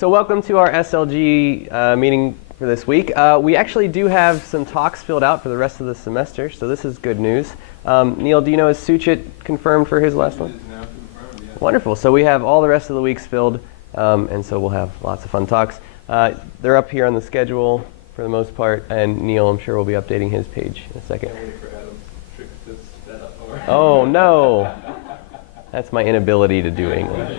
So welcome to our SLG meeting for this week. We actually do have some talks filled out for the rest of the semester, so this is good news. Neil, do you know, is Suchit confirmed for his last one? It is now confirmed, yes. Wonderful. So we have all the rest of the weeks filled, and so we'll have lots of fun talks. They're up here on the schedule for the most part, and Neil, I'm sure, will be updating his page in a second. Can't wait for Adam's trick to set up. Oh, no. That's my inability to do English.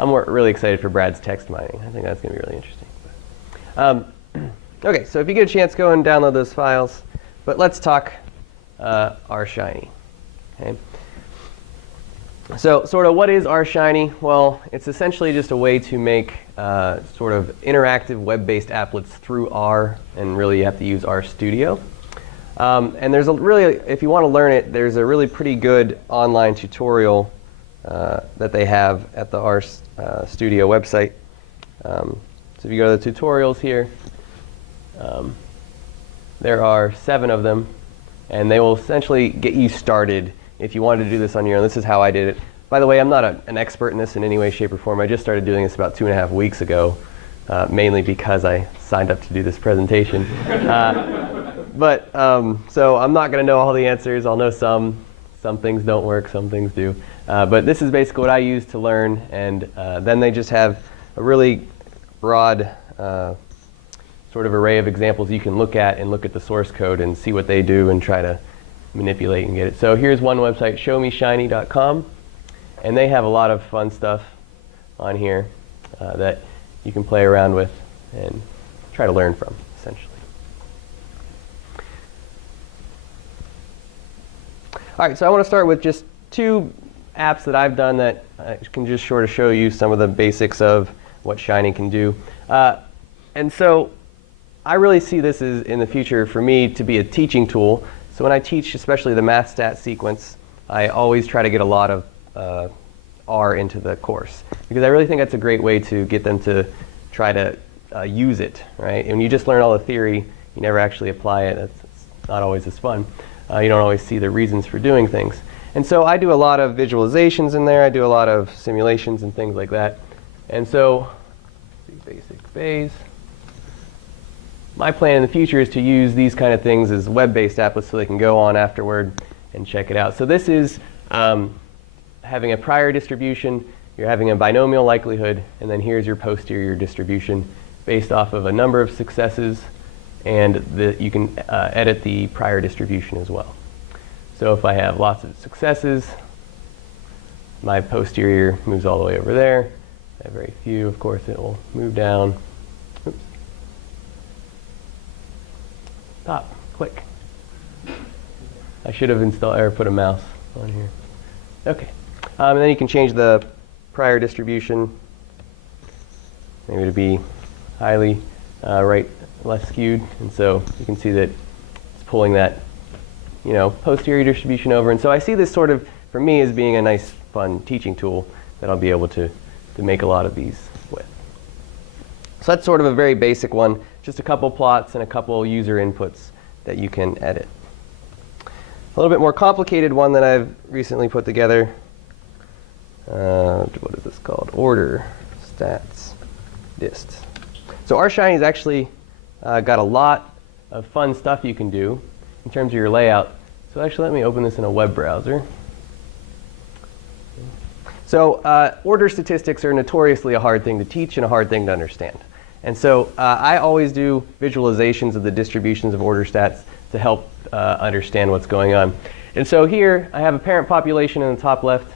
I'm really excited for Brad's text mining. I think that's going to be really interesting. OK, so if you get a chance, go and download those files. But let's talk RShiny. Okay? So sort of what is RShiny? Well, it's essentially just a way to make sort of interactive web-based applets through R. And really, you have to use RStudio. And there's a really, if you want to learn it, there's a really pretty good online tutorial that they have at the RStudio website. So if you go to the tutorials here, there are 7 of them, and they will essentially get you started if you wanted to do this on your own. This is how I did it. By the way, I'm not an expert in this in any way, shape, or form. I just started doing this about 2.5 weeks ago, mainly because I signed up to do this presentation. So I'm not going to know all the answers. I'll know some. Some things don't work, some things do. But this is basically what I use to learn, and then they just have a really broad sort of array of examples you can look at and look at the source code and see what they do and try to manipulate and get it. So here's one website, showmeshiny.com, and they have a lot of fun stuff on here that you can play around with and try to learn from, essentially. All right, so I want to start with just 2 apps that I've done that can just sort of show you some of the basics of what Shiny can do. And so I really see this as, in the future, for me, to be a teaching tool. So when I teach, especially the math stat sequence, I always try to get a lot of R into the course, because I really think that's a great way to get them to try to use it, right? And when you just learn all the theory, you never actually apply it. It's not always as fun. You don't always see the reasons for doing things. And so I do a lot of visualizations in there. I do a lot of simulations and things like that. And so, basic phase. My plan in the future is to use these kind of things as web-based applets so they can go on afterward and check it out. So this is having a prior distribution. You're having a binomial likelihood. And then here's your posterior distribution based off of a number of successes. And you can edit the prior distribution as well. So if I have lots of successes, my posterior moves all the way over there. If I have very few, of course, it will move down. Oops. Stop. Click. I should have installed or put a mouse on here. OK. And then you can change the prior distribution, maybe to be highly right, less skewed. And so you can see that it's pulling that posterior distribution over. And so I see this sort of, for me, as being a nice, fun teaching tool that I'll be able to make a lot of these with. So that's sort of a very basic one, just a couple plots and a couple user inputs that you can edit. A little bit more complicated one that I've recently put together. What is this called? Order stats dist. So RShiny has actually got a lot of fun stuff you can do in terms of your layout. So actually, let me open this in a web browser. So order statistics are notoriously a hard thing to teach and a hard thing to understand. And so I always do visualizations of the distributions of order stats to help understand what's going on. And so here, I have a parent population in the top left.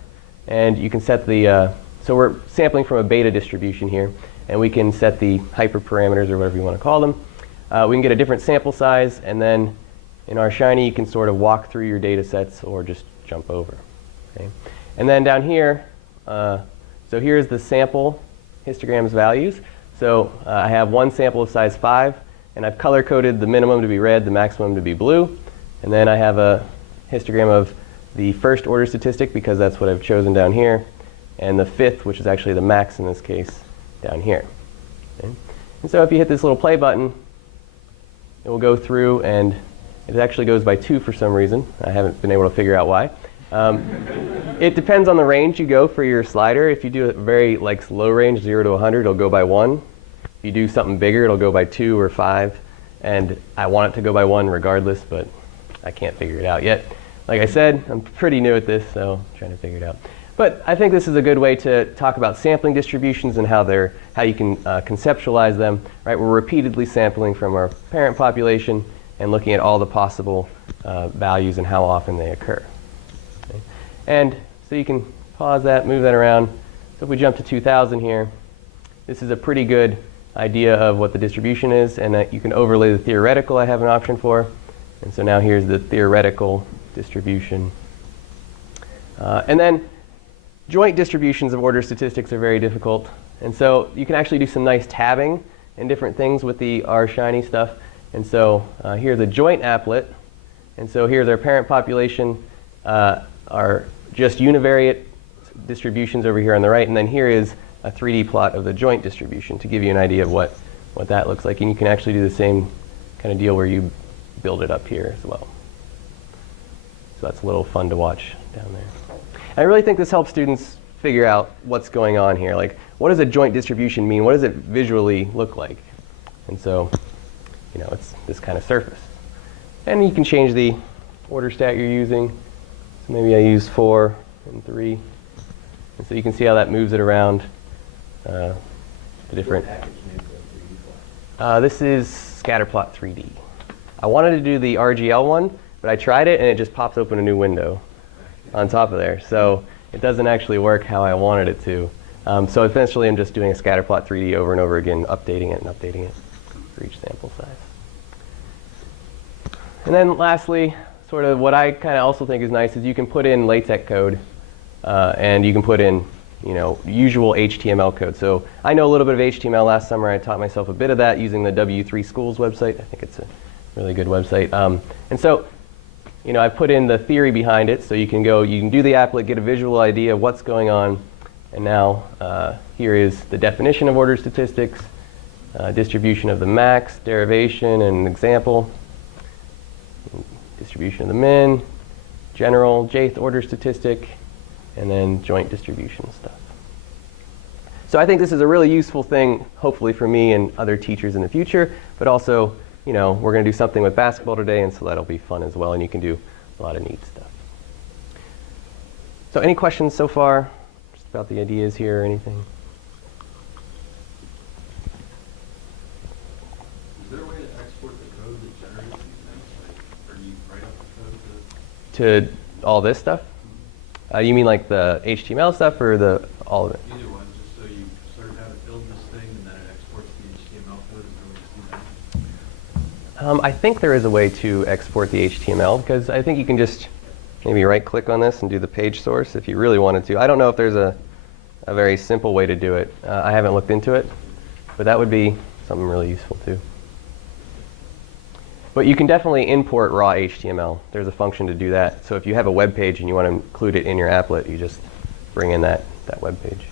And you can set the, so we're sampling from a beta distribution here. And we can set the hyperparameters, or whatever you want to call them. We can get a different sample size. And then in RShiny, you can sort of walk through your data sets or just jump over. Okay? And then down here, so here's the sample histograms values. So I have one sample of size 5. And I've color-coded the minimum to be red, the maximum to be blue. And then I have a histogram of the first order statistic, because that's what I've chosen down here. And the 5th, which is actually the max in this case, down here. Okay? And so if you hit this little play button, it will go through, and it actually goes by 2 for some reason. I haven't been able to figure out why. It depends on the range you go for your slider. If you do a very low range, 0 to 100, it'll go by 1. If you do something bigger, it'll go by 2 or 5. And I want it to go by 1 regardless, but I can't figure it out yet. Like I said, I'm pretty new at this, so I'm trying to figure it out. But I think this is a good way to talk about sampling distributions and how you can conceptualize them. Right? We're repeatedly sampling from our parent population and looking at all the possible values and how often they occur. Okay? And so you can pause that, move that around. So if we jump to 2000 here, this is a pretty good idea of what the distribution is, and that you can overlay the theoretical I have an option for. And so now here's the theoretical distribution. And then joint distributions of order statistics are very difficult. And so you can actually do some nice tabbing and different things with the R-Shiny stuff. And so here's a joint applet. And so here's our parent population, our just univariate distributions over here on the right. And then here is a 3D plot of the joint distribution to give you an idea of what that looks like. And you can actually do the same kind of deal where you build it up here as well. So that's a little fun to watch down there. And I really think this helps students figure out what's going on here. Like, what does a joint distribution mean? What does it visually look like? And so, it's this kind of surface. And you can change the order stat you're using. So maybe I use 4 and 3. And so you can see how that moves it around the different. What package name for a 3D plot? This is Scatterplot 3D. I wanted to do the RGL one, but I tried it and it just pops open a new window on top of there. So it doesn't actually work how I wanted it to. So eventually I'm just doing a Scatterplot 3D over and over again, updating it for each sample size. And then lastly, sort of what I kind of also think is nice is you can put in LaTeX code and you can put in usual HTML code. So I know a little bit of HTML. Last summer I taught myself a bit of that using the W3 Schools website. I think it's a really good website. And so I put in the theory behind it, so you can do the applet, get a visual idea of what's going on, and now here is the definition of order statistics, distribution of the max, derivation, and an example, distribution of the min, general, jth order statistic, and then joint distribution stuff. So I think this is a really useful thing, hopefully for me and other teachers in the future, but also we're going to do something with basketball today, and so that'll be fun as well, and you can do a lot of neat stuff. So any questions so far, just about the ideas here or anything? Is there a way to export the code that generates these things? Or do you write up the code To all this stuff? You mean like the HTML stuff or all of it? Either one, just so you learn how to build this thing and then it exports the HTML code and then we see that? I think there is a way to export the HTML, because I think you can just maybe right-click on this and do the page source if you really wanted to. I don't know if there's a very simple way to do it. I haven't looked into it, but that would be something really useful too. But you can definitely import raw HTML. There's a function to do that. So if you have a web page and you want to include it in your applet, you just bring in that web page.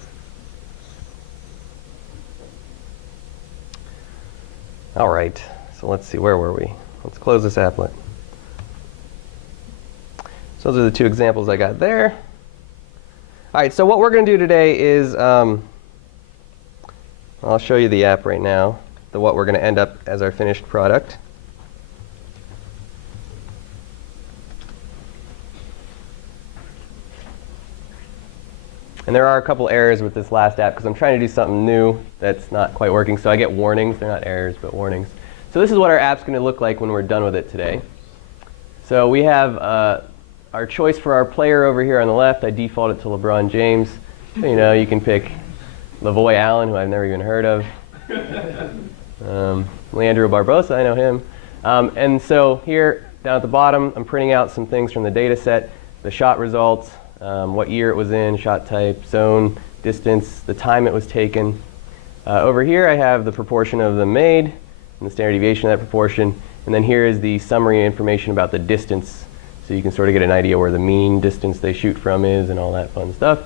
All right. So let's see, where were we? Let's close this applet. So those are the two examples I got there. All right, so what we're going to do today is, I'll show you the app right now, what we're going to end up as our finished product. And there are a couple errors with this last app because I'm trying to do something new that's not quite working. So I get warnings. They're not errors, but warnings. So this is what our app's going to look like when we're done with it today. So we have our choice for our player over here on the left. I default it to LeBron James. So, you can pick Lavoy Allen, who I've never even heard of. Leandro Barbosa, I know him. And so here, down at the bottom, I'm printing out some things from the data set, the shot results, what year it was in, shot type, zone, distance, the time it was taken. Over here, I have the proportion of them made and the standard deviation of that proportion. And then here is the summary information about the distance. So you can sort of get an idea where the mean distance they shoot from is and all that fun stuff.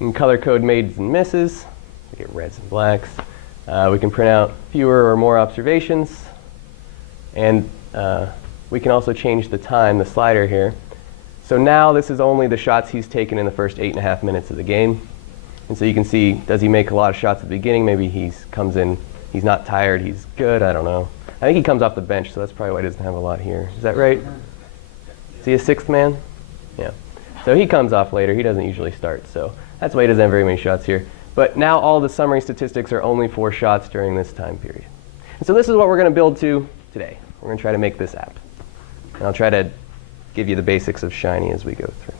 You can color code mades and misses. We get reds and blacks. We can print out fewer or more observations. And we can also change the time, the slider here. So now this is only the shots he's taken in the first 8.5 minutes of the game. And so you can see, does he make a lot of shots at the beginning? Maybe he's comes in, he's not tired, he's good, I don't know. I think he comes off the bench, so that's probably why he doesn't have a lot here. Is that right? Is he a sixth man? Yeah. So he comes off later, he doesn't usually start, so that's why he doesn't have very many shots here. But now all the summary statistics are only for shots during this time period. And so this is what we're going to build to today. We're going to try to make this app. And I'll try to give you the basics of Shiny as we go through.